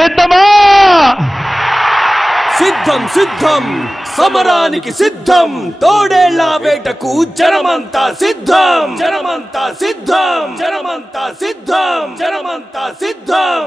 సిద్ధమా? సిద్ధం సిద్ధం సమరానికి సిద్ధం, తోడేళ్ల వేటకు జనమంతా సిద్ధం, జనమంతా సిద్ధం, జనమంతా సిద్ధం, జనమంతా సిద్ధం.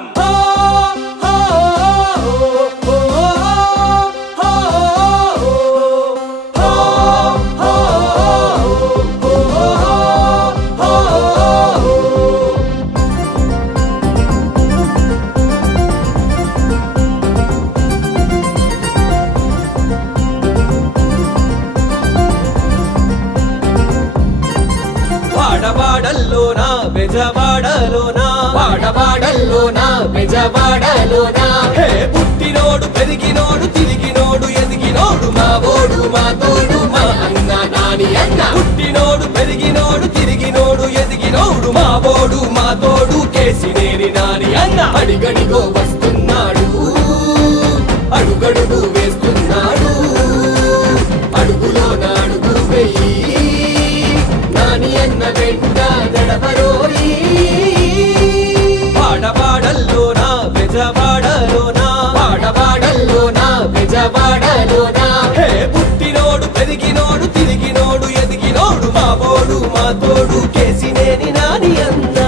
వాడవాడల్లోనా బెజవాడలోనా, వాడవాడల్లోనా బెజవాడలోనా, హే పుట్టినోడు పెరిగినోడు తిరిగినోడు ఎదిగినోడు మా ఓడు మా తోడు మా అన్న నాని అన్న. పుట్టినోడు పెరిగినోడు తిరిగినోడు ఎదిగినోడు మా ఓడు మా తోడు కేసినేని నాని అన్న. అడిగడిగో వస్తున్నాడు, అడుగడుగు వేస్తున్నాడు, అడుగులో నాడుగు వెయ్యి నాని అన్న వెంట నడవరోయి. వాడవాడల్లోనా బెజవాడలోనా, వాడవాడల్లోనా బెజవాడలోనా, హే పుట్టినోడు పెరిగినోడు తిరిగినోడు ఎదిగినోడు మా ఓడు మా తోడు కేసినేని నాని అన్న.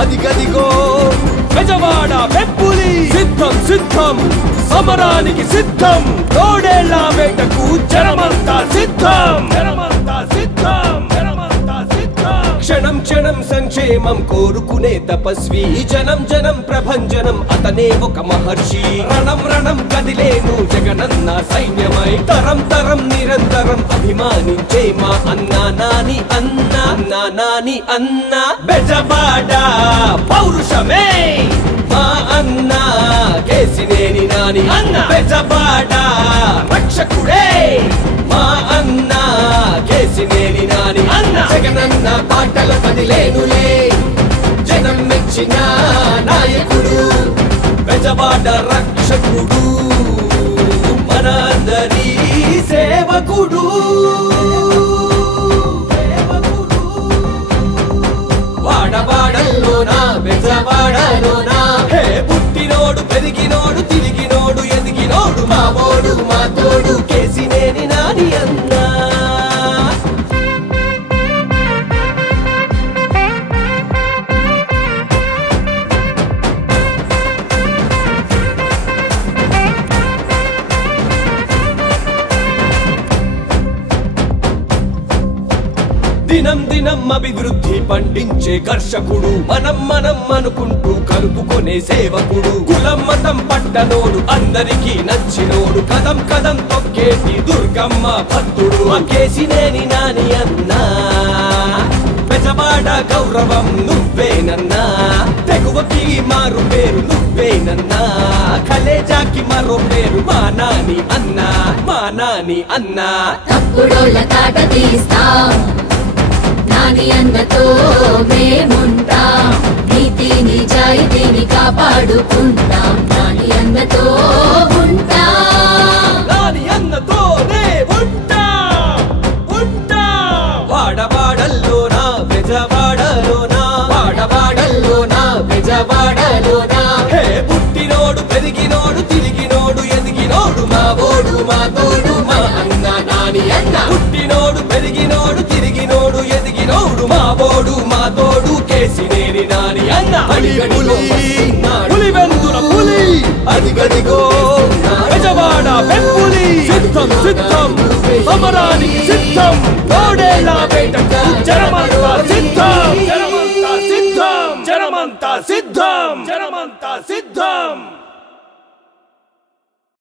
అదిగదిగో బెజవాడ పెప్పులి, సిద్ధం సిద్ధం సమరానికి సిద్ధం, తోడేళ్ల వేటకు జనమంతా సిద్ధం, జనమంతా సిద్ధం, జనమంతా సిద్ధం. క్షణం క్షణం సంక్షేమం కోరుకునే తపస్వి, జనం జనం ప్రభంజనం అతనే ఒక మహర్షి. రణం రణం కదిలేను జగనన్న సైన్యమై, తరం తరం నిరంతరం అభిమానించే మా అన్న నాని అన్న, అన్న నాని అన్న. బెజవాడ పౌరుషమే మా అన్న కేసినేని నాని అన్న. బెజవాడ రక్షకుడే మా అన్న కేసినేని నాని అన్న. జగనన్న పాటల కదిలేనులే జనం మెచ్చిన నాయకుడు, బెజవాడ రక్షకుడు మన అందరి సేవకుడు. వాడవాడల్లోనా బెజవాడలోనా, హే పుట్టినోడు పెరిగినోడు తిరిగినోడు ఎదిగినోడు మా ఓడు మా తోడు కేసినేని నాని అన్న. దినం దినం అభివృద్ధి పండించే కర్షకుడు, మనం మనం అనుకుంటూ కలుపుకొనే సేవకుడు. కులం మతం పట్టనోడు అందరికీ నచ్చినోడు, కదం కదం తొక్కేటి దుర్గమ్మ భక్తుడు కేసినేని నాని అన్న. బెజవాడ గౌరవం నువ్వేనన్నా, తెగువకి మారు పేరు నువ్వేనన్నా, కలేజాకి మరో పేరు మా నాని అన్న, మా నాని అన్న. తప్పుడోళ్ళ తాట తీస్తాం నాని అన్నతో మేముంటాం, నీతి నిజాయితీని కాపాడుకుంటాం, నాని అన్నతో ఉంటాం, నాని అన్నతోనే ఉంటాం, ఉంటాం. వాడవాడల్లోనా బెజవాడలోనా, వాడవాడల్లోనా బెజవాడలోనా, హే పుట్టినోడు పెరిగినోడు తిరిగినోడు ఎదిగినోడు మా ఓడు మా తోడు మా అన్న నాని అన్న. పుట్టినోడు పెరిగినోడు తిరిగినోడు ఎదిగినోడు మా ఓడు మా తోడు కేసినేని నాని అన్న. పులివెందుల పులి, అదిగదిగో బెజవాడ పెప్పులి, సిద్ధం సిద్ధం సమరానికి సిద్ధం, తోడేళ్ల వేటకు జనమంతా